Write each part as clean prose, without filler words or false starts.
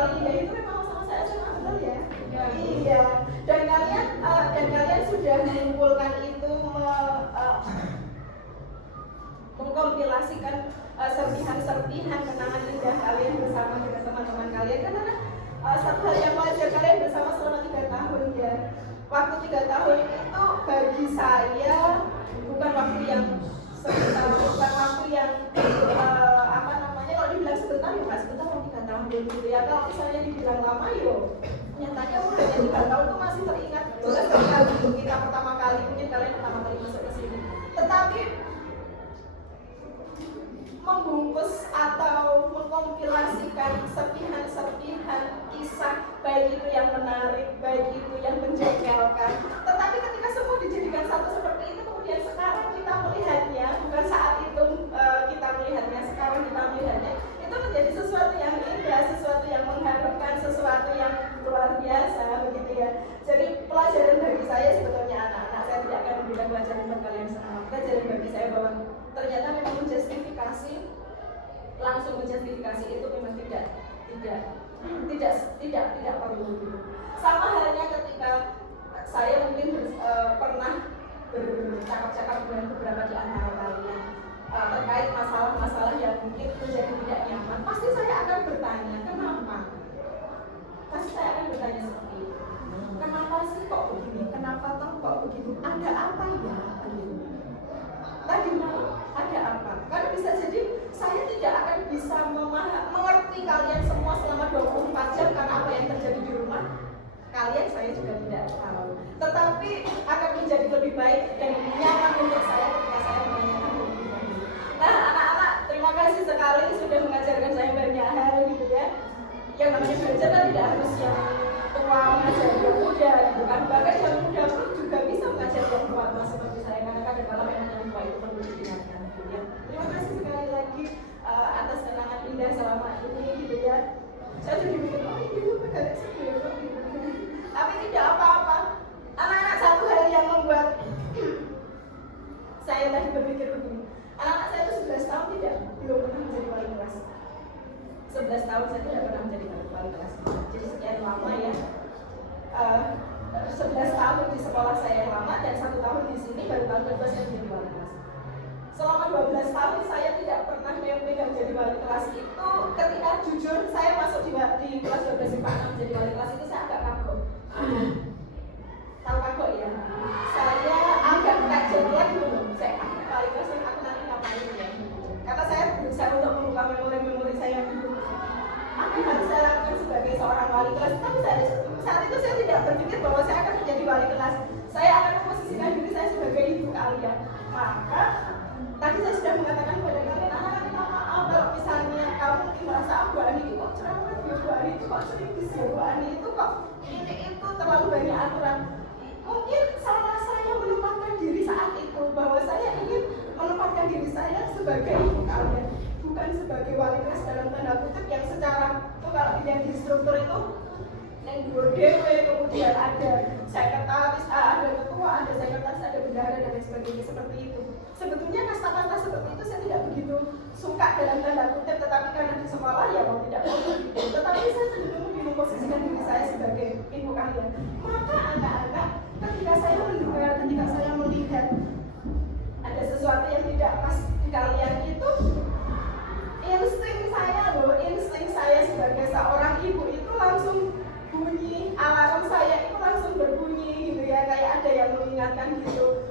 kali ya itu memang sama saya SMA betul ya? Iya. Dan kalian sudah mengumpulkan itu mengkompilasikan serpihan-serpihan kenangan indah kalian bersama dengan teman-teman kalian karena satu hal yang wajar kalian bersama selama 3 tahun ya. Waktu 3 tahun itu bagi saya bukan waktu yang sebentar, bukan waktu yang kalau dibilang sebentar ya nggak sebentar, 3 tahun gitu ya. Kalau misalnya dibilang lama yo nyatanya umurnya 3 tahun itu masih teringat jelas sekali kita pertama kali, mungkin kalian pertama kali masuk ke sini. Tetapi membungkus atau mengkompilasikan serpihan-serpihan kisah, baik itu yang menarik, baik itu yang menjengkelkan, tetapi ketika semua dijadikan satu seperti itu, kemudian sekarang kita melihatnya, bukan saat itu kita melihatnya, sekarang kita melihatnya, itu menjadi sesuatu yang indah, sesuatu yang mengharumkan, sesuatu yang luar biasa, begitu ya. Jadi pelajaran bagi saya sebetulnya anak-anak, saya tidak akan memberikan pelajaran buat kalian semua. Pelajaran bagi saya bahwa ternyata memang langsung menjustifikasi itu memang tidak perlu. Sama halnya ketika saya mungkin pernah bercakap-cakap dengan beberapa di antara kalian terkait masalah-masalah yang mungkin menjadi tidak nyaman, pasti saya akan bertanya kenapa. Pasti saya akan bertanya seperti itu. Kenapa sih kok begini? Kenapa toh kok begitu? Ada apa ya? Tadi malam ada apa? Karena bisa jadi saya tidak akan bisa mengerti kalian semua selama 24 jam karena apa yang terjadi di rumah kalian saya juga tidak tahu. Tetapi akan menjadi lebih baik dan nyaman untuk saya ketika saya menanyakan lebih banyak. Nah anak-anak, terima kasih sekali sudah mengajarkan saya banyak hal gitu ya. Yang namanya belajar kan tidak harus yang tua mengajar yang muda gitu kan. Bahkan yang muda pun juga bisa mengajar yang tua seperti saya karena kadang-kadang memang yang tua itu perlu diingatkan gitu ya. Terima kasih sekali lagi atas kenangan indah selama ini gitu ya. Saya jadi mikir, oh ini dulu megalik sendiri gitu. Tapi tidak apa-apa. Anak-anak, satu hal yang membuat saya tadi berpikir begini. Anak-anak saya itu 11 tahun belum pernah menjadi wali kelas. 11 tahun saya tidak pernah menjadi wali kelas. Jadi sekian lama ya. 11 tahun di sekolah saya yang lama dan 1 tahun di sini, baru tahun kedua saya menjadi wali kelas. Selama 12 tahun saya tidak pernah memegang jadi wali kelas itu. Ketika jujur saya masuk di kelas 12 IPA 6 jadi wali kelas itu saya agak kagok. Tahu kagok ya? Saya agak kaget lagi dulu. Saya wali kelas yang aku nanti ngapain ya? Karena saya berusaha untuk membuka memori saya dulu. Apa yang harus saya lakukan sebagai seorang wali kelas? Tapi saat itu saya tidak berpikir bahwa saya akan menjadi wali kelas. Saya akan memposisikan diri saya sebagai ibu kalian. Maka tadi saya sudah mengatakan kepada kalian, anak-anak minta maaf kalau misalnya kamu mungkin merasa Bu Ani itu kok cerewet ya, Bu Ani itu kok serius ya, Bu Ani itu kok ini itu terlalu banyak aturan. Mungkin salah saya menempatkan diri saat itu bahwa saya ingin menempatkan diri saya sebagai ibu kalian, bukan sebagai wali kelas dalam tanda kutip yang secara itu kalau dilihat di struktur itu yang DW, kemudian ada sekretaris, ada ketua, ada sekretaris, ada bendahara dan lain sebagainya seperti itu. Sebetulnya kasta-kasta seperti itu saya tidak begitu suka dalam tanda kutip, tetapi karena di sekolah ya mau tidak mau begitu. Tetapi saya cenderung lebih memposisikan diri saya sebagai ibu kalian. Maka anak-anak, ketika saya mendengar, ketika saya melihat ada sesuatu yang tidak pas di kalian itu, insting saya sebagai seorang ibu itu langsung bunyi, alarm saya itu langsung berbunyi gitu ya, kayak ada yang mengingatkan gitu.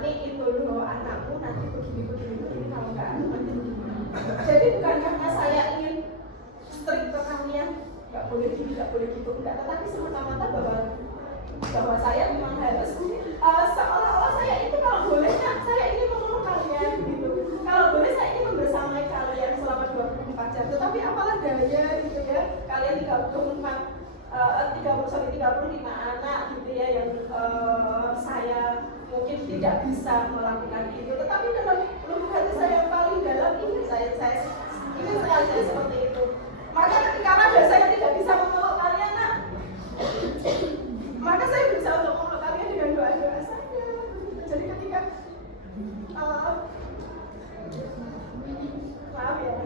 Nih itu loh anakmu nanti begini kalau nggak nanti begini. Jadi bukan karena saya ingin strict ke kalian nggak boleh gini, nggak boleh gitu, enggak, tetapi semata-mata bahwa saya memang harus seolah-olah saya itu kalau boleh saya ingin memeluk kalian gitu, kalau boleh saya ingin membersamai kalian selama 24 jam, tetapi apalah daya gitu ya, kalian 35 anak gitu ya yang saya mungkin tidak bisa melakukan itu, tetapi dalam lubuk hati saya yang paling dalam ini saya ingin sekali saya seperti itu. Maka ketika ada saya tidak bisa memeluk kalian maka saya berusaha untuk memeluk kalian dengan doa-doa saya. Jadi ketika maaf ya,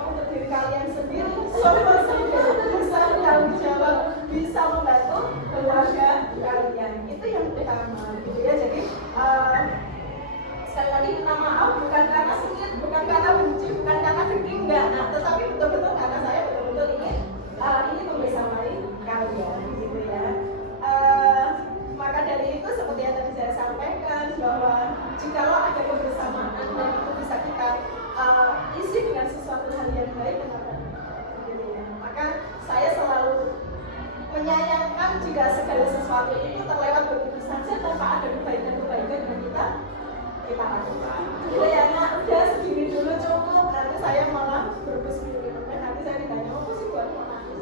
jawab untuk diri kalian sendiri, bisa bertanggung jawab, bisa membantu keluarga kalian. Itu yang utama, gitu ya. Jadi sekali lagi minta maaf bukan karena sengit, bukan karena benci, bukan karena dengki, enggak. Nah, tetapi betul-betul karena saya betul-betul ingin ini membersamai kalian, gitu ya. Maka dari itu seperti yang tadi saya sampaikan bahwa jikalau ada kebersamaan dan itu bisa kita isi dengan sesuatu hal yang baik, gitu ya. Maka saya selalu menyayangkan jika segala sesuatu itu terlewat begitu saja tanpa ada kebaikan-kebaikan yang kita lakukan. Gitu ya, nah udah segini dulu cukup. Nanti saya malah berbus dulu. Nanti saya ditanya apa sih buat menangis.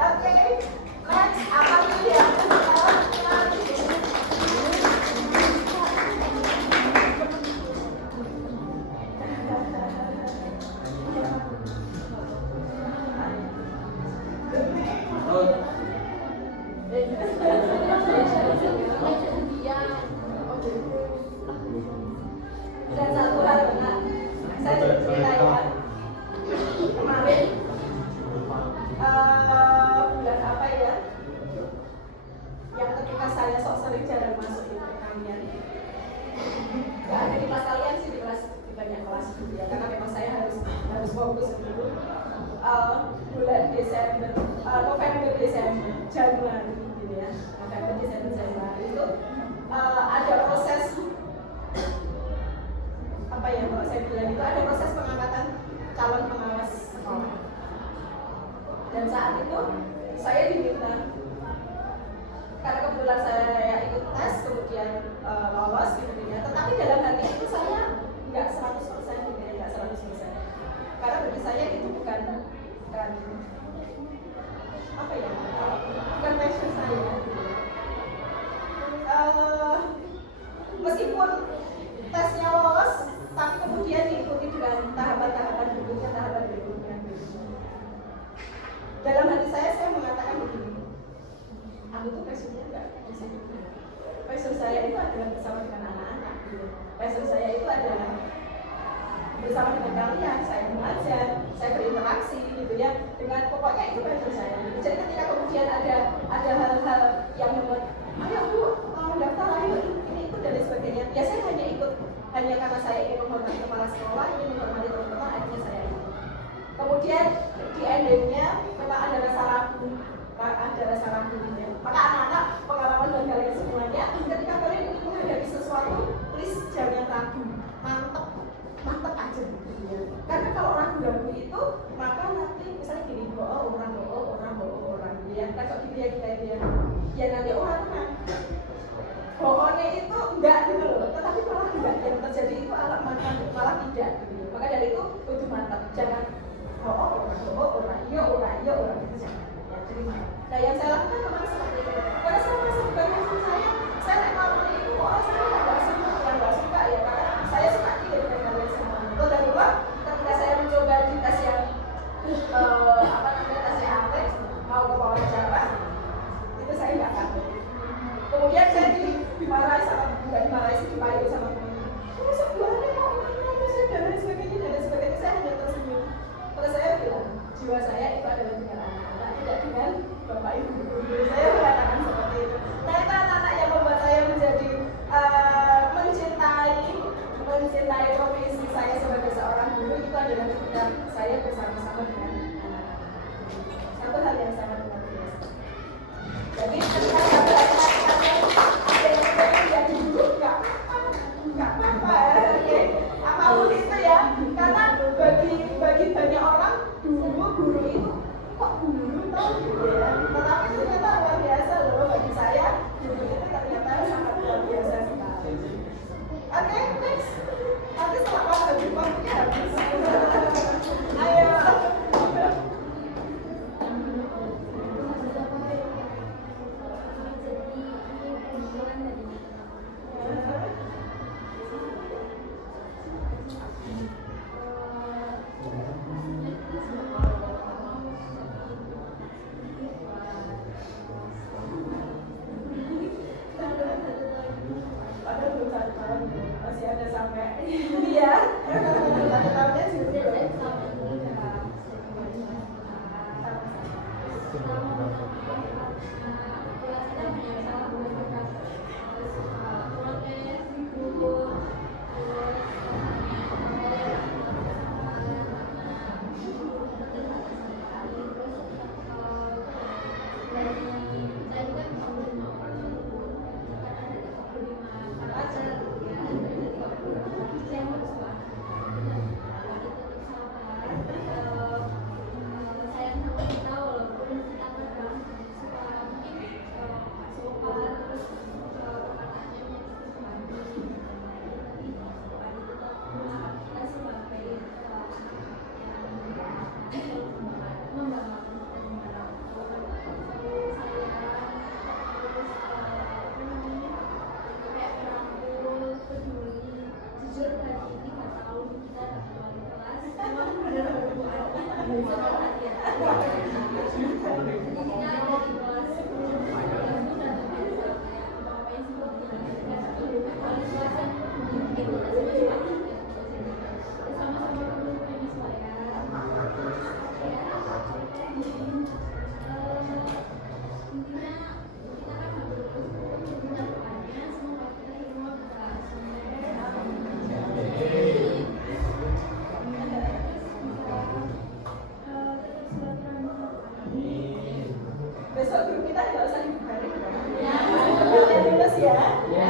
Oke, next apa dulu ya? Dan satu hal benar, saya cerita ya, kemarin bulan apa ya, yang ketika saya sok sering jarang masuk di kalian, nggak ada di kelas kalian sih, di banyak kelas gitu ya, karena memang saya harus fokus dulu. Bulan Desember, November, Desember, Januari gitu ya, November, Desember, Januari itu ada proses apa ya, kalau saya bilang itu ada proses pengangkatan calon pengawas sekolah. Dan saat itu saya diminta, karena kebetulan saya ikut tes kemudian lolos gitu ya. Tetapi dalam hati itu saya nggak 100% gitu ya, nggak 100%. Karena bagi saya itu bukan apa ya, bukan passion saya. Meskipun tesnya lolos, tapi kemudian diikuti dengan tahapan-tahapan berikutnya. Dalam hati saya mengatakan begini, aku tuh passionnya enggak di situ. Passion saya itu adalah bersama dengan anak-anak. Passion saya itu adalah bersama dengan kalian, saya mengajar, saya berinteraksi gitu ya. Dengan pokoknya itu passion saya. Jadi ketika kemudian ada hal-hal yang membuat, ayo Bu, daftar ayo ini itu dan sebagainya. Ya saya hanya ikut hanya karena saya ingin menghormati kepala sekolah, ingin menghormati teman-teman, akhirnya saya ikut. Kemudian di endingnya memang ada rasa ragu ya. Maka anak-anak, pengalaman dan kalian semuanya, ketika kalian ingin menghadapi sesuatu, please jangan ragu, mantep aja gitu ya. Karena kalau ragu-ragu itu, maka nanti misalnya gini, orang gitu ya. Kalau gitu ya kita ya nanti orang menang. Bohongnya itu enggak gitu loh, tetapi malah enggak, yang terjadi itu malah tidak gitu. Maka dari itu kudu mantap, jangan orang iya gitu jangan. Ya, jadi mantap. Nah yang saya lakukan kemarin seperti itu. Karena saya merasa bukan maksud saya memang itu saya nggak suka ya, karena saya suka dengan kalian semua. Itu dan juga ketika saya mencoba di tes yang tesnya Alex mau ke wawancara, itu saya nggak takut. Kemudian saya dimarahi sama teman. Masa buahnya mau dan sebagainya. Saya hanya tersenyum. Terus saya bilang, jiwa saya itu adalah dengan anak-anak, tidak dengan bapak ibu. Saya mengatakan seperti itu. Nah itu anak-anak yang membuat saya menjadi mencintai profesi saya sebagai seorang guru, itu adalah ketika saya bersama-sama dengan anak-anak. Satu hal yang sangat luar biasa. Jadi ketika nggak apa-apa ya, apapun itu ya, karena bagi banyak orang guru itu kok guru tau gitu ya, tetapi itu ternyata luar biasa loh bagi saya. Guru itu ternyata sangat luar biasa sekali. Oke, next. Nanti setelah waktunya habis. Ayo. Masih ada sampai ya. Besok grup kita nggak usah dibubarin. Kalian lulus ya. Ya,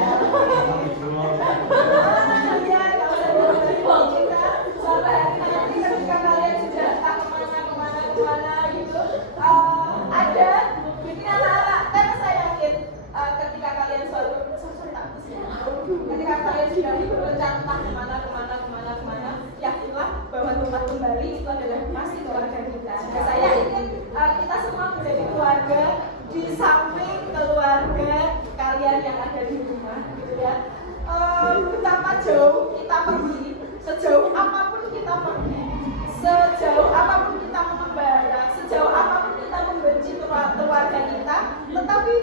nggak usah dibubarin kita. Sampai nanti ketika kalian sudah entah kemana gitu, ada bikin anak-anak. Karena saya yakin ketika kalian ketika kalian sudah berencana entah kemana, yakinlah bahwa tempat kembali itu adalah pasti keluarga kita. Dan saya ingin kita semua menjadi keluarga di samping keluarga kalian yang ada di rumah, gitu ya. Betapa jauh kita pergi, sejauh apapun kita pergi, sejauh apapun kita mengembara, sejauh apapun kita membenci keluarga kita, tetapi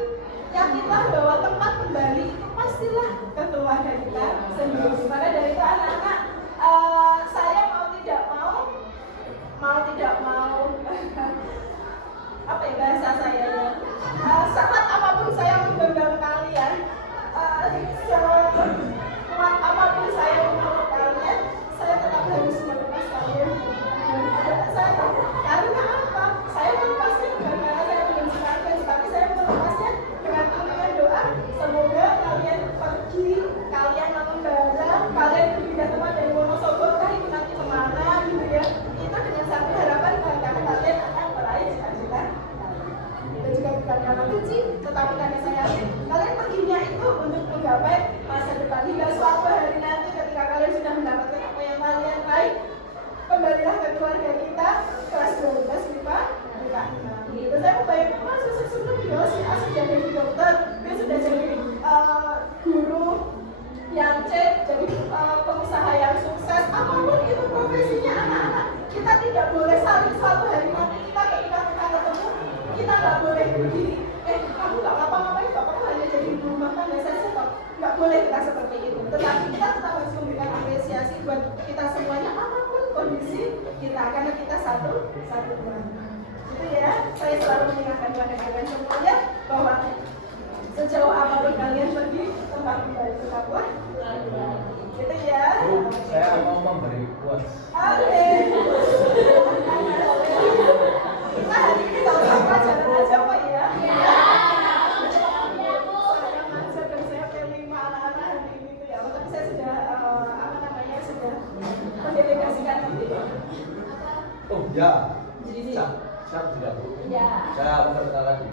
yakinlah bahwa tempat kembali itu pastilah ke keluarga kita sendiri. Maka dari itu anak-anak, saya mau tidak mau apa ya bahasa saya ya, saat apapun saya menggenggam kalian, sekuat apapun saya memeluk kalian, saya tetap harus melepas kalian. Karena apa? Saya melepasnya bukan karena saya membenci kalian, tapi saya melepasnya dengan iringan doa. Semoga kalian pergi, kalian mengembara, kalian berpindah tempat dari Wonosobo entah itu nanti kemana gitu ya. Itu dengan satu harapan karena kalian akan meraih cita-cita. Dan juga bukan karena benci, tetapi karena saya yakin kalian perginya itu untuk menggapai masa depan. Hingga suatu hari nanti ketika kalian sudah mendapatkan apa yang kalian raih, kembalilah ke keluarga kita kelas 12 MIPA 6. Gitu. Saya membayangkan mas sebelum dia sudah jadi dokter, dia sudah jadi guru yang jadi pengusaha yang sukses, apapun itu profesinya anak-anak, kita tidak boleh saling suatu hari nanti kita ketika kita ketemu, kita nggak boleh begini, kamu nggak ngapa-ngapain, bapakmu hanya jadi guru makan dan saya stop. Nggak boleh kita seperti itu, tetapi kita tetap harus memberikan apresiasi buat kita semuanya apapun kondisi kita, karena kita satu keluarga. Itu ya, saya selalu mengingatkan kepada kalian semuanya bahwa sejauh apapun kalian pergi, tempat kembali tetaplah gitu ya. Saya mau memberi quotes. Oke. Kita hari ini tahu pelajaran aja Pak ya. Saya sudah sudah mendelegasikan nanti. Oh ya, siap tidak Bu? Ya. Saya berkata lagi.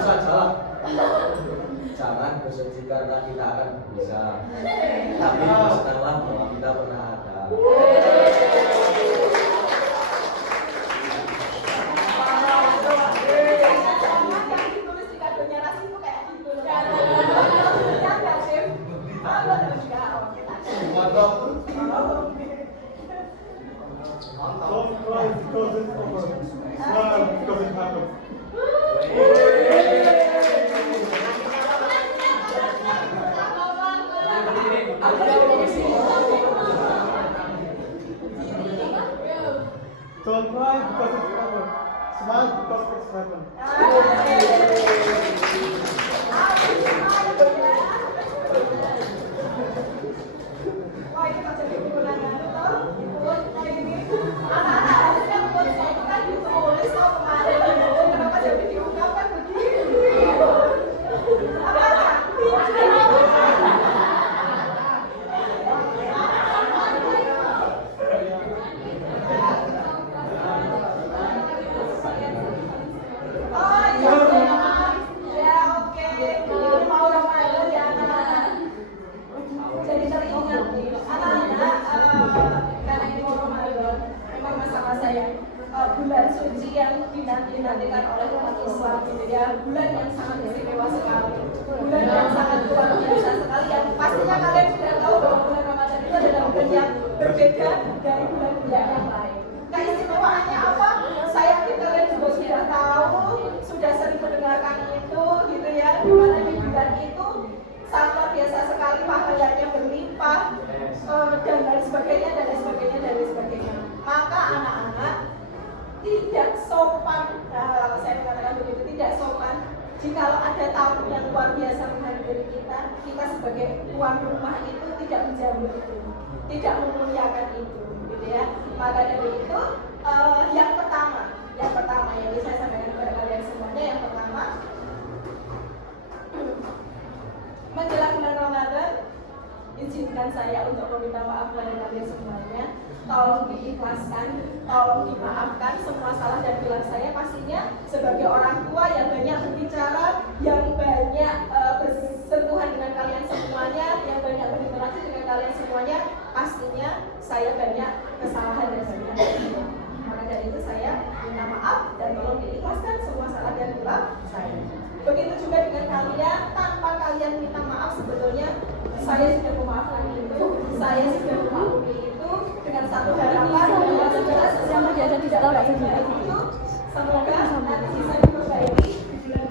Saja, jangan bersedih karena kita akan bisa, tapi bersenanglah bahwa kita pernah ada. Don't cry because it's over. Smile because it happened. Don't cry because it's over. Smile because it's happened. Wah, ini tak jadi kemenangan toh. Kayak gini. Anak-anak harusnya buat saya kan ditulis toh kemarin. Kenapa jadi diungkapkan begini? Apa? Oh iya. Ya oke. Mau Ramadan ya anak-anak. Jadi teringat nih, anak-anak karena ini mau Ramadan, memang masa-masa yang bulan suci yang dinantikan oleh umat Islam, gitu ya, bulan yang sangat istimewa sekali, bulan yang sangat luar biasa sekali, yang pastinya kalian sudah tahu bahwa bulan Ramadan itu adalah bulan yang berbeda dari bulan-bulan yang lain. Keistimewaannya apa? Saya yakin kalian juga sudah tahu, sudah sering mendengarkan itu, gitu ya. Di mana di bulan itu sangat luar biasa sekali, pahalanya berlimpah, dan lain sebagainya, dan lain sebagainya, dan lain sebagainya. Maka anak-anak tidak sopan, kalau saya mengatakan begitu, tidak sopan jikalau ada tamu yang luar biasa menghadiri kita sebagai tuan rumah itu tidak menjamu itu, tidak memuliakan itu, gitu ya. Maka dari itu, yang pertama yang bisa saya sampaikan kepada kalian semuanya, yang pertama, menjelang bulan Ramadan, izinkan saya untuk meminta maaf kepada kalian semuanya. Tolong diikhlaskan, tolong dimaafkan semua salah dan hilang saya. Pastinya sebagai orang tua yang banyak berbicara, yang banyak bersentuhan dengan kalian semuanya, yang banyak berinteraksi dengan kalian semuanya, pastinya saya banyak kesalahan dan banyak kesalahan. Maka dari itu saya minta maaf dan tolong diikhlaskan semua salah dan hilang saya. Begitu juga dengan kalian, tanpa kalian minta maaf sebetulnya saya sudah memaafkan itu, saya sudah memaklumi itu dengan satu harapan bahwa segala sesuatu yang tidak baik